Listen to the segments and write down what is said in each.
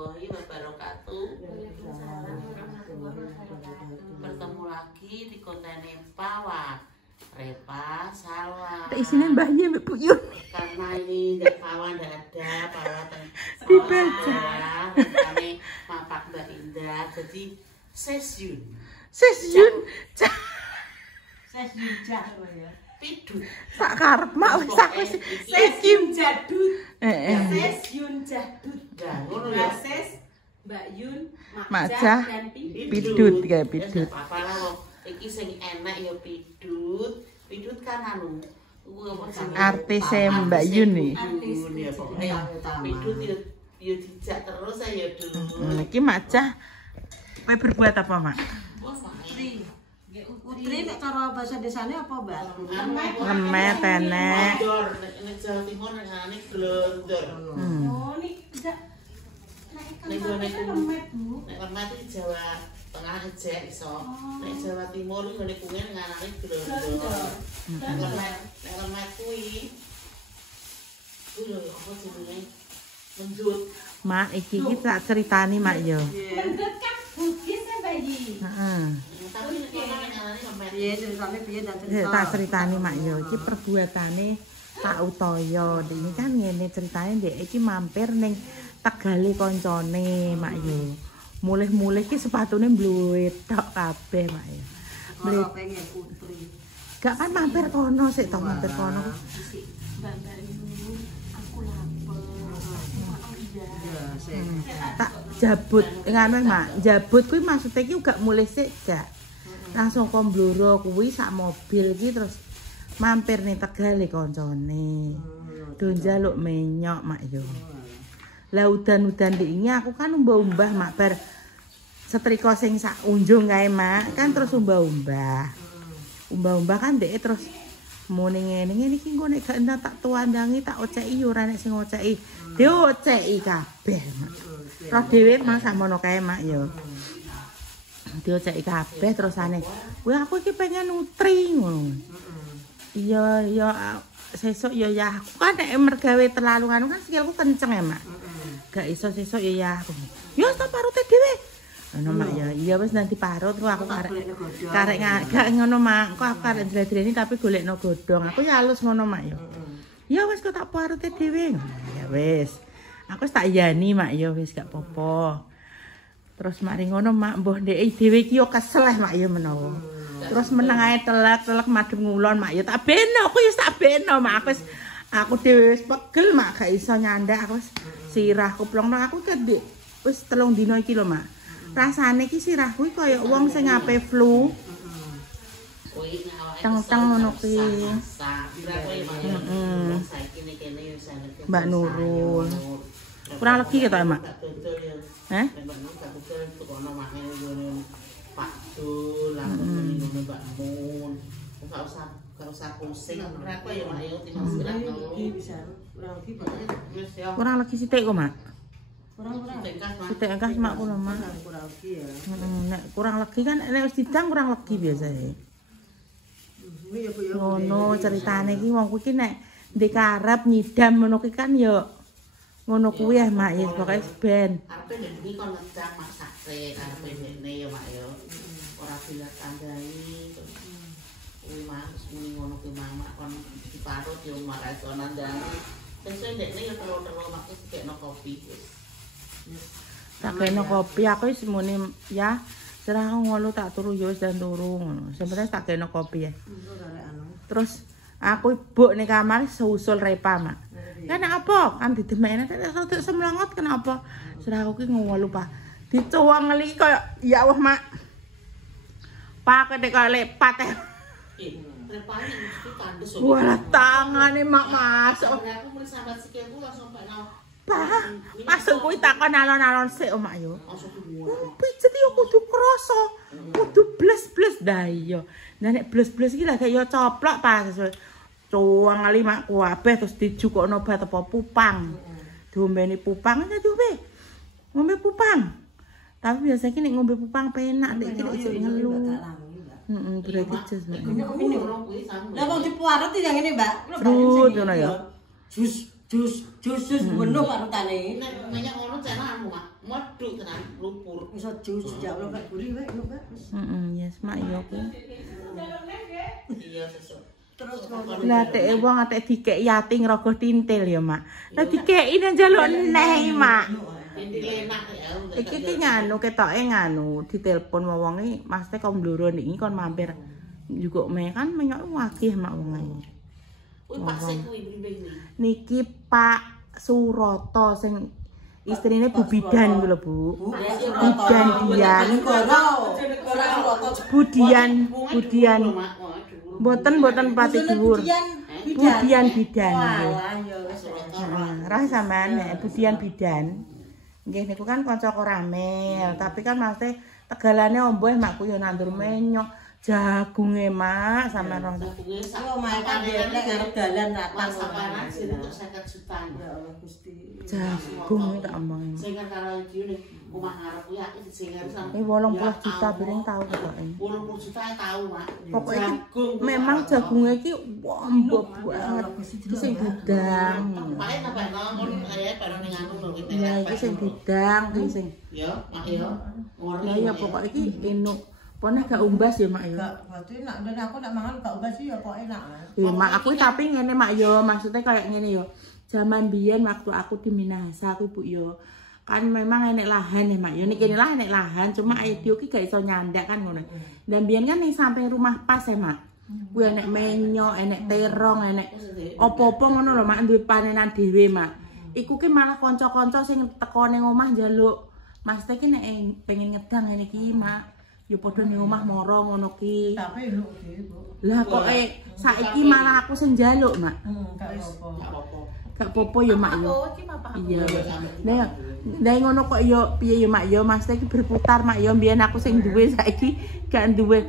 warahmatullahi wabarakatuh. Bertemu lagi di konten Pawak. Repa, Salwa. Isinya mbahnya Bu Yun. Karena ini Pawa ndak ada, Pawa dibaca. Kami mapak Mbak Indah, jadi sesiun. Sesiun. Sesiun jah ya. Pidut. Sak karep mak wis aku Sesiun jadut. Heeh. Sesiun jadut. Nah, ngono ya. Proses Mbak Yun, Majah, dan Pidut kayak pidut. Apa lah wong iki sing enak ya pidut. Pidut kan anu Artis Mbak Yun nih. Ya pokoknya pidut ya dijak terus ayo dulu. Iki Majah kowe berbuat apa, Mak? Putri. Putri nek cara bahasa desane apa, Mbak? Lemet, tenek. Glondor, nek Jawa Timur nek ngene glondor. Oh, ini tidak Nek gone lemet, Bu. nek lemet iki Jawa Tengah aja iso. Nek Jawa Timur iki ngene kungen ngarani glondor. Nek lemet kuwi lho apa jenenge? Mendut. Mak, iki tak ceritani, Mak yo. Mendut kan bugis ya, Mbak Yi. Heeh. Tapi nek kono ngarani lemet. Piye ceritane piye dan Tak ceritani, Mak yo. Iki perbuatane tak utaya. Ini kan ngene ceritane ndek iki mampir ning Tegale koncone, Mak yo. Mulih-mulih ki sepatune mbluwit tok kabeh, Mak yo. Mbak pengen Putri. Gak kan mampir kono sik to mampir kono. Mbak Yun, aku lapar. Ya, Tak jabut ngene, Mak. Jabut kuwi maksude ki gak mulih sik gak. Langsung kon bluro kuwi sak mobil ki terus mampir ning Tegale koncone. Do njaluk menyok, Mak yo. Lah udan-udan iki aku kan umbah-umbah mak bar setrika sing sak unjung kae mak kan terus umbah-umbah. Umbah-umbah kan ndek terus muni ngene iki engko nek gak entak tak tuandangi tak oceki yo ora nek sing oceki. Dioceki kabeh mak. Terus dhewe mak sakmono kae mak yo. Dioceki kabeh terusane. Kuwi aku iki pengen nutri ngono. Iya ya sesuk ya aku kan nek mergawe terlalu anu kan sikilku kenceng ya mak. Gak iso sesuk ya aku. Ya tak parute dhewe. Ngono mak ya. Iya wis nanti parut kok aku karek gak ngono mak. Kok aku karek dredreni tapi golekno godhong. Aku ya halus ngono mak ya. Ya wis kok tak parute dhewe. Ya wis. Aku wis tak yani mak ya wis gak apa-apa. Terus mari ngono mak mbah ndek dhewe iki yo kesel mak ya menawa. Terus meneng ae telek madhep ngulon mak ya tak beno aku ya tak beno mak aku dhewe wis pegel mak gak iso nyandak aku wis sirahku plong aku kedek wis 3 dina iki lho mak. Rasane iki sirahku iki kaya wong sing ape flu. Teng-teng ngono kuwi. Mbak Nurul. Kurang legi ya ta, Mak? Heh? Pak Dul, Mbak Mun. Gak usah pusing. Berapa ya Mak yo timbang sirah bisa kurang lagi Pak. Kurang legi sithik kok, Mak. Kurang Sithik engkas Mak kula, Mak. kurang lagi ya. Nek kurang legi kan nek wis didang kurang legi biasane. Ini ya Bu ya. Ngono ceritane iki wong kuwi nek ndek karep nyidam ngono kuwi kan ya ngono kuwi ya Mak ya pokoke ben. Arepe nek iki kon ngecak masake arepe dene ya Mak yo. Ora bilang tandai. Kuwi Mak muni ngono kuwi Mak kon diparut yo marai iso nandani. Sesuk dekne yo telu-telu Mak sikekno kopi. Tak kena kopi aku wis muni ya serah ngono tak turu ya wis dan turu ngono. Sebenarnya tak kena kopi ya. Terus aku ibuk ning kamar seusul Repa mak. Kan apa? Kan didemekne tak semlongot kenapa? Serah aku ki ngelu Pak. Dicuwang ngeli kaya ya Allah mak. Pak kaya lepat ya. Repane mesti tandes. Wah tangane mak masuk. Aku muni sambat sikilku langsung pengen Pak, masuk kuwi takon alon-alon sik omak yo. langsung dimuat. Pijet yo kudu krasa. Kudu bles-bles dah iya. Nah nek bles-bles iki lah kaya coplok pas. Cuwang ali mak kabeh terus dijukokno obat apa pupang. Diombeni pupang ya diombe. Ngombe pupang. Tapi biasa iki nek ngombe pupang penak nek iki iso ngelu. Heeh, berarti jus. Lah kok dipuaret yang ini, Mbak? Frut ngono ya. Jus penuh parutane. Nek minyak ngono cenamu, Mak. Moduk tenan lumpur. Iso jujak lo kayak gurih wae lho, Mbak. Yes, mak yo kuwi. Iya sesuk. Terus Lah teke wong atek dikek yating rogo tintil ya, Mak. Lah dikeki nang njaluk neh, Mak. Tintil enak ya. Iki ki nganu ketoke nganu ditelepon wonge Mas teh kon mbloro niki kon mampir. Juga me kan menyok wakih mak wonge. Kuwi pasik kuwi blimbing Niki Pak Suroto sing istrine Bu Bidan kuwi lho, Bu. Bidan Dian. Budian. Mboten pati dhuwur. Budian Bidan. Rah sampean nek Budian Bidan. Nggih niku kan kanca Koramel, tapi kan Mas teh tegalane omboh makku yo nandur menyok. Jagunge mak sama roh. Jagunge Kalau mereka biar ngarep dalan Mas Sapanan sing untuk 50 juta. Ya Allah Gusti. Jagung tak omong. Sing karo iki ning omah ngarep kuwi akeh sing ngarep. 80 juta piring tau ketoke. 80 juta tahu, Mak. Pokoknya memang jagungnya iki wombok banget. Iki sing gudang. Pae napa ngono kaya baru ning anu lho iki. Ya iki sing gudang, iki sing. Ya, Mak ya. Ya ya pokok iki enuk. Pone gak umbas ya mak ya. Gak, berarti nak dan aku nak mangan gak ubah sih ya kok enak. Ya mak aku tapi ngene mak yo, maksudnya kayak ngene yo. Zaman biyen waktu aku di Minahasa aku Bu yo. Kan memang enek lahan ya mak yo. Niki lah enek lahan, cuma Adio ki gak iso nyandak kan ngono. Dan biyen kan ning samping rumah pas ya mak. Kuwi enek menyo, enek terong, enek opo-opo ngono lho mak duwe panenan dhewe mak. Iku ki malah kanca-kanca sing teko ning omah njaluk. Mas teh ki nek pengen ngedang ngene iki mak. Yo padha ning omah moro ngono ki. Tapi lho iki, Bu. Lah kok saiki malah aku sing njaluk, Mak. Gak apa-apa. Gak apa-apa ya, Mak yo. Iya. Lah ngono kok yo piye yo, Mak yo, Mas iki berputar, Mak yo, mbiyen aku sing duwe saiki gak duwe.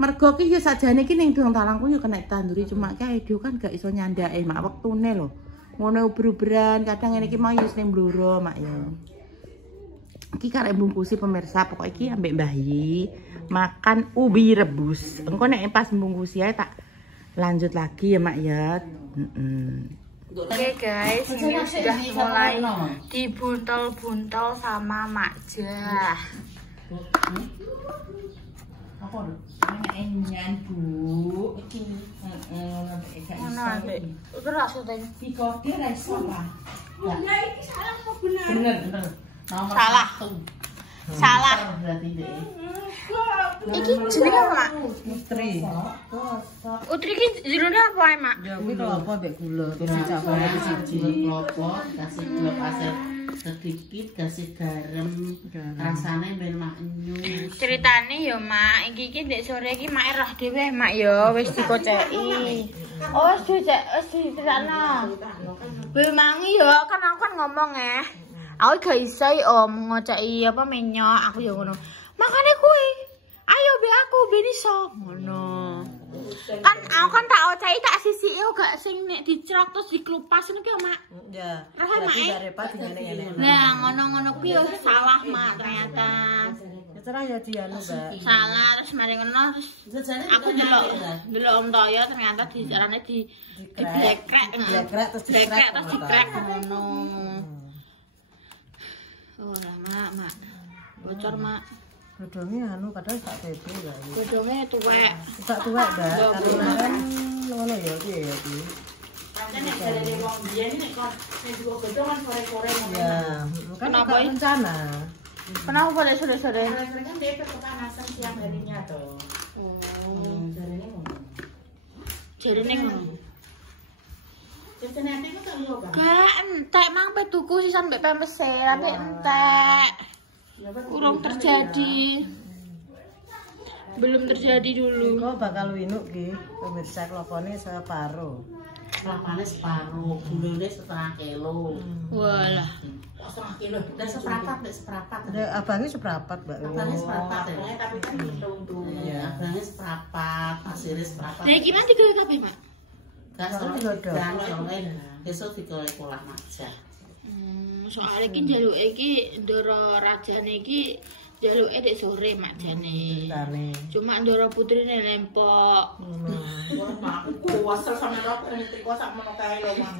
Mergo ki yo sajane ki ning Dong Talangku yo kena tanduri cuma ki Edo kan gak iso nyandake, Mak, wektune lho. Ngono uber-uberan, kadang ngene iki mau yo sing bluro, Mak yo. Iki karek bungkusi pemirsa, pokok iki ambek Mbah Yi makan ubi rebus. Engko nek pas bungkusi ae tak lanjut lagi ya, Mak ya. Oke guys, ini sudah mulai dibuntel-buntel sama Mak Jah. Apa lho? Enyan, Bu. Iki Ngono ambek. Iku rasane dikode ra iso lah. Ya iki salah apa bener? Bener. Nomor Salah. 1. Salah. Berarti deh. Iki jenenge apa, Mak? Putri. Utri iki jerone apa ae, Mak? Ya kuwi apa mbek gula. Siji klopo, kasih gula pasir sedikit, kasih garam. Rasane ben maknyus. Ceritane ya, Mak, iki ndek sore iki Mak roh dhewe, Mak ya, wis dikoceki. Oh, wis diceritakno. Kuwi mangi ya, kan aku kan ngomong aku gak iso ngoceki apa menyok, aku ya ngono. Makane kuwi, ayo be aku ben iso ngono. Kan aku kan tak oceki tak sisiki gak sing nek dicrok terus diklupas ngono ki, Mak. Ya. Berarti gak repot ngene-ngene. Nah, ngono-ngono kuwi yo salah, Mak, ternyata. Terserah ya dianu, Mbak. Salah terus mari ngono terus aku delok Om Toyo ternyata dicarane diblekrek terus dikrek ngono. Oh, Mak. Bocor, Mak. Godhonge anu kadang sak tebe ya. Godhonge tuwek. Sak tuwek, Mbak. Karena kan ngono ya piye ya iki. Pancen nek dari wong biyen nek kok nek godhong kan sore-sore ngono. Ya, kan Kenapa gak ini? rencana. Kenapa boleh sore-sore? Sore-sore kan DP kepanasan siang harinya tuh. Jarene ngono. Jarine ngono. Terus nanti kok tak yo, Bang. Gak entek mang pe tuku sisan mbek pempese, tapi entek. Urung terjadi. Belum terjadi dulu. Kok bakal winuk ki, pemirsa klopone separo. Kelapane separuh, gulune setengah kilo. Walah. Setengah kilo, dan seperapat. Abangnya seprapat, Mbak. Abangnya seperapat, tapi kan hitung tuh. Iya. Abangnya seperapat, pasirnya seperapat. Nah, gimana digawe kabeh, Mak? Gas Digodhog. dan soalnya besok digawe pola maja. Soalnya iki njaluke iki ndoro rajane iki Jaluke dek sore mak jane. Ceritane. Cuma Ndoro putrine lempok. Wah, mak aku wasel sama rok triko sak mono kae lho, Mak.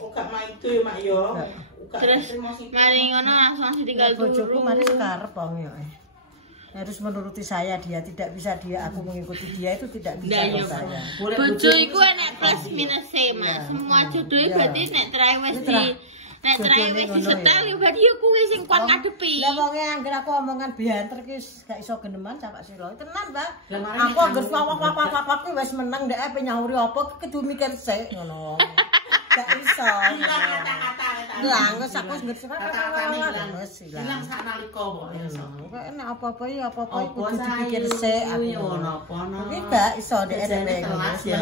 Uga maido mak yo. Uga Terus mari ngono langsung ditinggal Bojoku turu. mari sekarep wong yo. Harus menuruti saya, dia tidak bisa aku mengikuti dia itu tidak bisa Nah, iya, saya. Bojo iku enek plus minus Mas. Semua jodohe berarti nek trae wis di nek trae wis disetel ya berarti ya kuwi sing kuat ngadepi. Lah wong anggere aku omongan bianter ki gak iso geneman Cak Silo. Tenan, Mbak. Lah, mari Aku anggere wawah-wawah kuwi wis meneng ndek ape nyauri apa kudu mikir sik ngono. Gak iso. kata-kata Lah, wis aku ngerti kata-katane wis hilang sak nalika kok iso. Kok enak apa-apa ya apa-apa Apa kudu sayu dipikir sik aku. yo napa-napa. Tapi gak iso ndek Jane RW telas ya.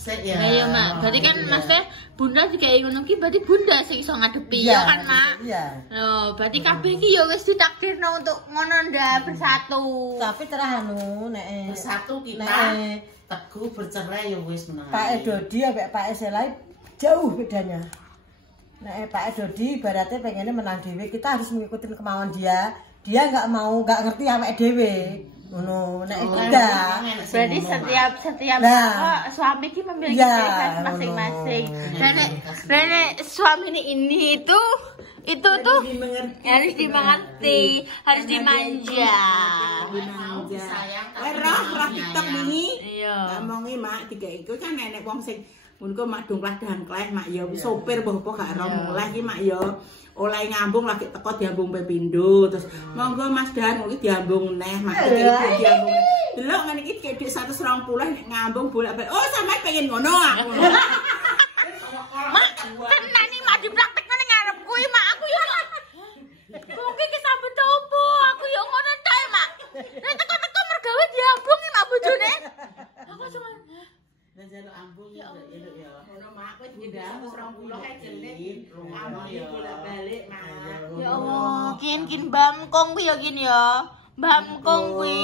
Sik ya. Nah iya mak, berarti kan maksudnya bunda dikai ngono ki berarti bunda sing iso ngadepi ya kan mak. Iya. Loh, berarti kabeh iki ya wis ditakdirno untuk ngono ndak bersatu. Tapi terah anu nek Bersatu kita nek teguh bercerai ya wis menang. Pak Dodi ambek Pak Selai jauh bedanya. Nek Pak Dodi ibaratnya pengennya menang dhewe, kita harus mengikuti kemauan dia. Dia nggak mau, nggak ngerti awake dhewe. Ngono, nek itu enggak. Berarti setiap Nah. suami ki memiliki Ya, ciri khas masing-masing. Dan nek suami ini itu tuh harus dimengerti, harus dimanja. Roh TikTok wingi. Iya. Ngomongi mak tiga iku kan nenek wong sing ngono mak dongklah dangkleh mak ya sopir mbah apa gak ro mulai iki mak ya oleh ngambung lagi teko diambung pepindho terus monggo Mas Dan iki diambung neh mak iki diambung. Delok ngene iki dhek 120 nek ngambung bolak-balik. Oh sampe pengen ngono aku. Mak, tenan iki mak dipraktekno ning ngarep kuwi mak aku yo. Mungkin ki sambut opo, aku yo ngono tae mak. Nek teko-teko mergawe diambung iki mak bojone. Aku cuma Dan jaluk ambung ya ya. Ngono mak kowe diundang 20 kae jenenge ngambung bolak-balik mak. ya Allah, kin bamkong kuwi ya kin ya. Bamkong kuwi.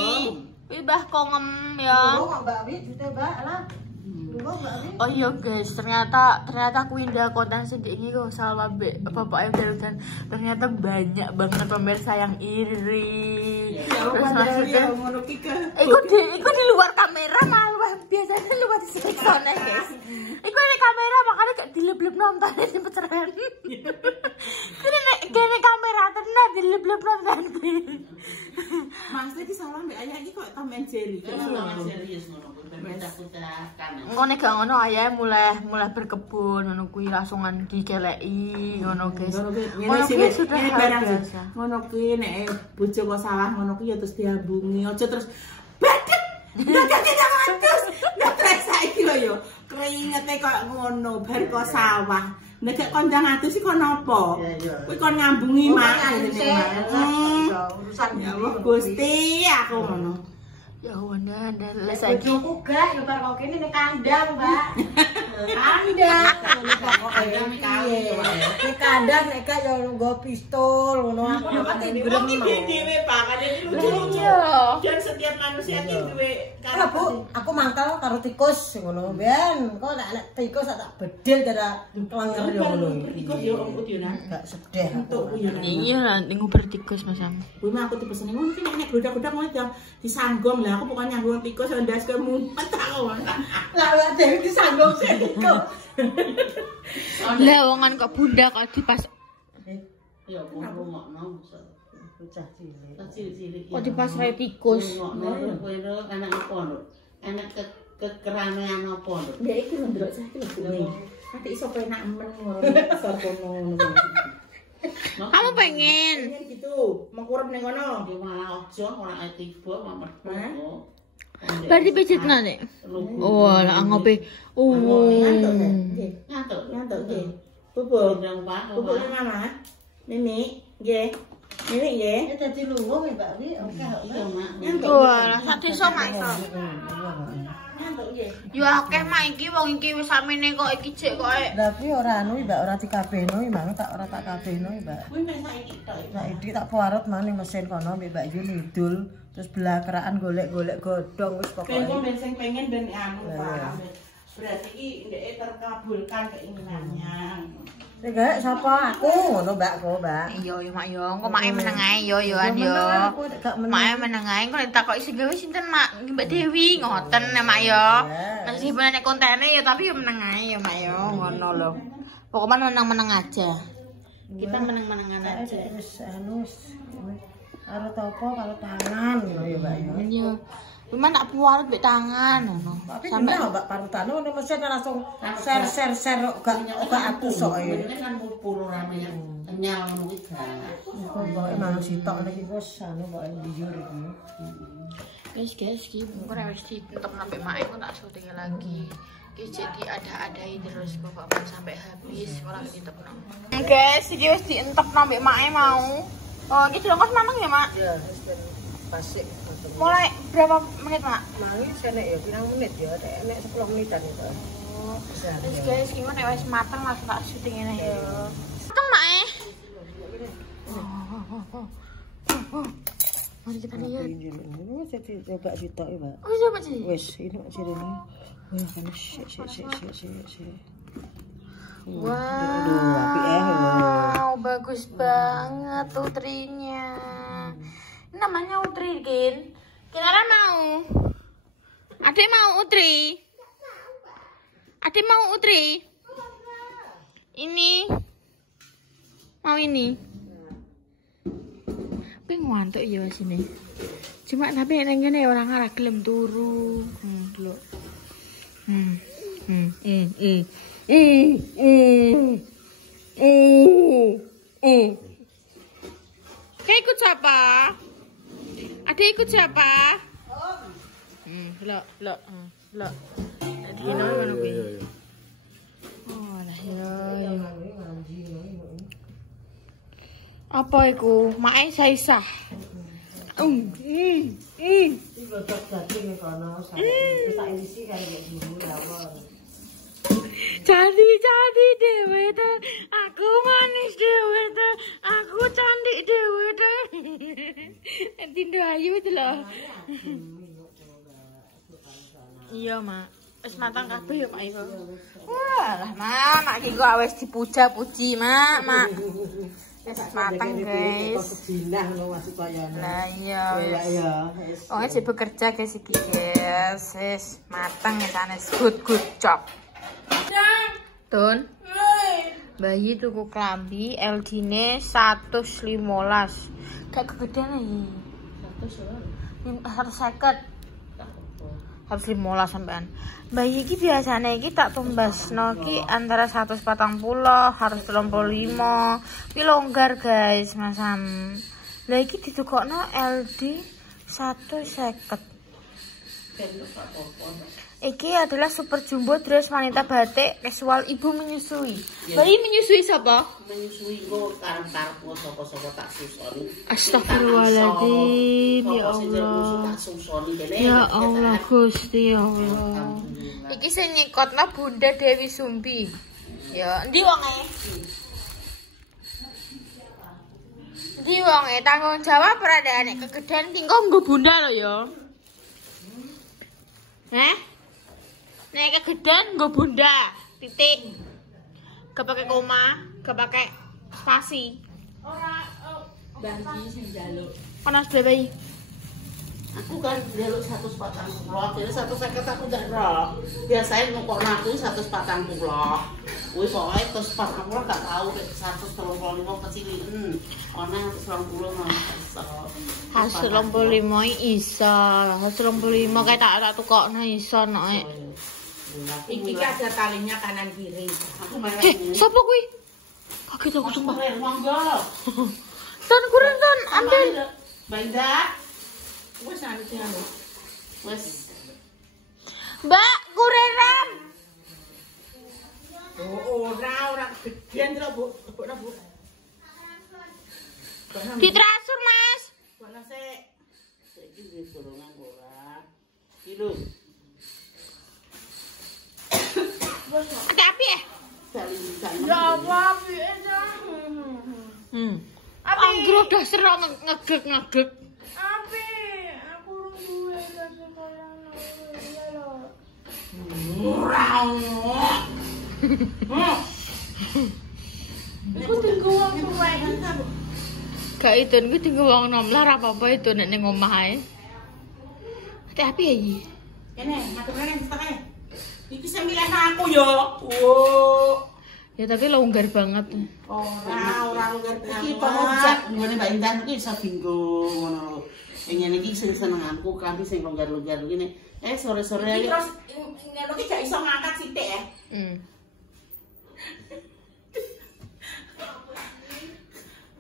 Kuwi Mbah Kongem ya. Kok Mbak Wi ditembak lah. Oh iya guys, ternyata aku indah konten sedikit ini kok sama bapak yang dan ternyata banyak banget pemirsa yang iri. Terus maksudnya, iku di luar kamera malah biasanya luar seksone guys. Iku di kamera makanya gak dileb-leb nonton ini pecahan. Kene kamera tenan dileb-leb nonton. Maksudnya ki salah mbek ayah iki kok Tom and Jerry. Serius ngono kuwi beda-beda kan. Ngono gak ngono ayahe mulai berkebun ngono kuwi langsungan dikeleki ngono guys. Ngono kuwi sudah biasa. Ngono kuwi nek bojo kok sawah ngono kuwi ya terus diambungi. Aja terus badhet. Ndak terus. Ndak terus saiki lho yo. Keringete kok ngono bar kok sawah. Nek gak kondang atus iki kon napa? Kuwi kon ngambungi mak. Urusan Ya Allah Gusti aku ngono. Ya wanda les lagi. Bojoku gak lebar kok kene ning kandang, Mbak. Kandang. Nek kandang nek gak yo nggo pistol ngono. Aku nek Wong iki dhewe Pak, kadene iki lucu-lucu. Dan setiap manusia iki duwe Lah Bu, aku mangkal karo tikus ngono. Ben, kok nek anak tikus tak bedil cara klenger yo ngono. Tikus yo emput yo nang. Gak sedih. Entuk yo nang. Iya nanti nguber tikus masang. Kuwi mah aku dipeseni ngono ki nek godak-godak ngono disanggong lah aku pokoknya nyanggung tikus ndas ke mumpet aku. Lah dhewe disanggong sik tikus. Lah wongan kok bunda kok dipas Ya rumah mau Bocah cilik. cilik-cilik. kok dipasrai tikus. Ngono kowe anak apa lho? Anak kekeramaian apa lho? Ya iki lho ndelok cah iki lho. Ati iso penak men ngono iso kono. Kamu pengen? Pengen gitu, mengkurep ning kono. Dia malah ojo ora tiba mamet. Berarti pijet nek. Oh, lah ngopi. Ngantuk ya? Ngantuk. Ngantuk nggih. Bubuk. Ndang Pak. Bubuk Mama. Mimi, nggih. Mimi nggih. Ya dadi lunga Mbak Wi. Oke. Iya, Mak. Ngantuk. Wah, sak desa mak iso. Ngantuk nggih. Yo akeh mak iki wong iki wis samene kok iki jek kok Tapi ora anu Mbak, ora dikabehno Mbak, tak ora tak kabehno Mbak. Kuwi mek saiki tok. Saiki tak puarut maning mesin kono Mbak Yu ngidul terus belakraan golek-golek godhong wis Pengen pokoke. ben sing pengen ben anu Pak. berarti iki ndeke terkabulkan keinginannya. Enggak, sapa aku ngono Mbakku, Mbak. Iya yo Mak yo, engko make meneng ae yo yoan yo. Make meneng ae engko ditakoki sing gawe sinten Mak? Mbak Dewi ngoten ya Mak yo. Masih bener kontene yo tapi yo meneng ae yo Mak yo, ngono lho. Pokoknya meneng-meneng aja. Kita meneng-menengan aja. Wis anu karo topo karo tangan ngono ya Mbak yo. Iya. Cuma tak pualet mbek tangan ngono. Sampai Mbak parutan ngono mesti langsung share gak atus kok ya. Ini kan puluh rame yang kenyal ngono iki gak. Pokoke mangan sitok niki wis anu kok ndiyur iki. Guys, iki mungkin harus ditentep sampai mak aku tak syuting lagi. Jadi ada-adai terus bapak sampai habis orang ditepno. Guys, iki wis dientep sampai mak mau. Oh, iki dilongkos maneng ya, Mak? Ya, wis ben pasik. Mulai berapa menit, Mak? Mangi senek ya pirang menit ya, nek 10 menitan itu. Oh. Terus guys, gimana nek wis mateng langsung tak syuting ngene ya. Mateng, Mak. Mari kita lihat. Ini saya coba sitok ya, Pak. Oh, coba sih. Wis, ini Mak Sirene. Oh, ya kan sik. Wow, bagus banget utrinya. Ini namanya utri, Kin. Kinara mau. Adek mau utri. Adek mau utri. Ini. Mau ini. Pengen ngantuk ya sini. Cuma tapi nang ngene orang arah gelem turu. Delok. Kayak ikut siapa? Ada ikut siapa? Lo. Tadi mana gue? Oh lah ya. Apa iku? Mae saisah. Jadi dewe ta, aku manis dewe ta, aku cantik dewe ta. Tindo ayu itu loh. Iya Mak, wis matang kabeh ya Pak Ibu. Wah lah Mak iki kok wis dipuja-puji Mak. Wis matang guys. Jinah lho masih kaya. Lah iya wis. Oh wis bekerja guys iki guys. Wis matang ya sanes good job. Tun. Bayi tuku klambi LD-ne 115. Kayak kegedean iki. 150. 115 sampean. Bayi iki biasane iki tak tumbasno iki antara 140, 135. Pi longgar guys, Masam. Lah iki ditukokno LD 150. Iki adalah super jumbo dress wanita batik casual ibu menyusui. Bayi menyusui siapa? Menyusui go karep-karepku sapa-sapa tak susoni. Astagfirullahaladzim, ya Allah. Ya Allah, Gusti Allah. Iki sing nyikotno Bunda Dewi Sumbi. Ya, endi wonge? Endi wonge tanggung jawab ora nek kegedean ki engko nggo Bunda lho ya. Nek kegedean nggo Bunda. Titik. Gak pakai koma, gak pakai spasi. Ora Bagi sing njaluk. panas bayi. Aku kan njaluk 140, jadi 150 aku gak roh. Biasanya ngokokno aku 140. Kuwi pokoke 140 gak tau 135 kecilin. Ana 120 mah iso. 125 iso. 125 kayak tak tukokno iso nek. Iki ada talinya kanan kiri. Aku malah Sopo kuwi? Kaget aku sumpah. monggo. Ton kurang ton, ambil. Bainda. Wes anu sing anu. Wes. Mbak, kureram. Oh, ora gedean lho, Bu. Lebokno, Bu. Ditransfer, Mas. Bono sik. Saiki wis golongan ora. Kilo. Tapi Ya Allah, piye Anggro dasar ngegek. Api, aku urung duwe tapi kaya lho. Ora Iku tinggu wong tuwek kan. Gak itu gue tinggal uang nomlar apa itu nek neng omah ae. Tapi ya iki. Kene, maturane setengah. Iki sembilan aku yo. Wo. Ya tapi longgar banget. Ora longgar Iki pemojak ngene Mbak Indah iki iso bingung ngono lho. Ngene iki sing senenganku kanthi sing longgar-longgar ngene. Sore-sore iki iki terus ngono iki gak iso ngangkat sithik ya.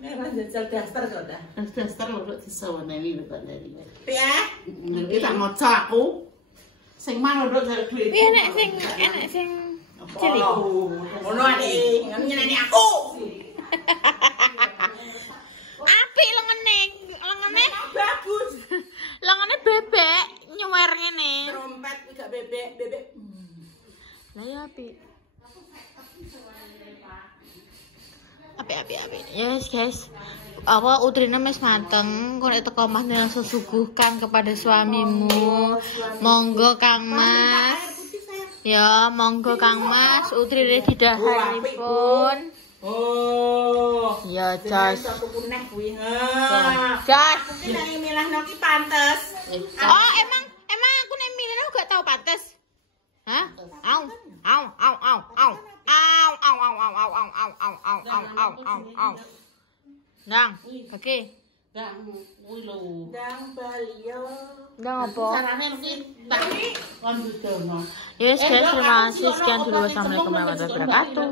Ora jajal daster kok dah. daster lho disaweneni lho Pak Dari. Piye? Iki tak ngoco aku. Sing mana lho jare duit. Piye nek sing cilik. Ngono ade, nyeneni aku. Apik lengene Bagus. lengene bebek nyuwer ngene. Trompet kuwi gak bebek. Lah ya apik. Apik. Yes guys. Apa utrine wis mateng, kok nek teko omah langsung suguhkan kepada suamimu. Monggo Kang Mas. Ya, monggo Kang Mas, utrine didahanipun. Oh. Ya, Jos. Satu kuneh kuwi. Jos. Mungkin yang milahno ki pantes. Oh, emang aku nek milih aku gak tau pantes. Hah? Au. Nang, oke. Dang kuwi lho. Dang Balio. Nang apa? Carane mungkin tak kon widono. Yes, guys, terima kasih. Sekian dulu. Wassalamualaikum warahmatullahi wabarakatuh.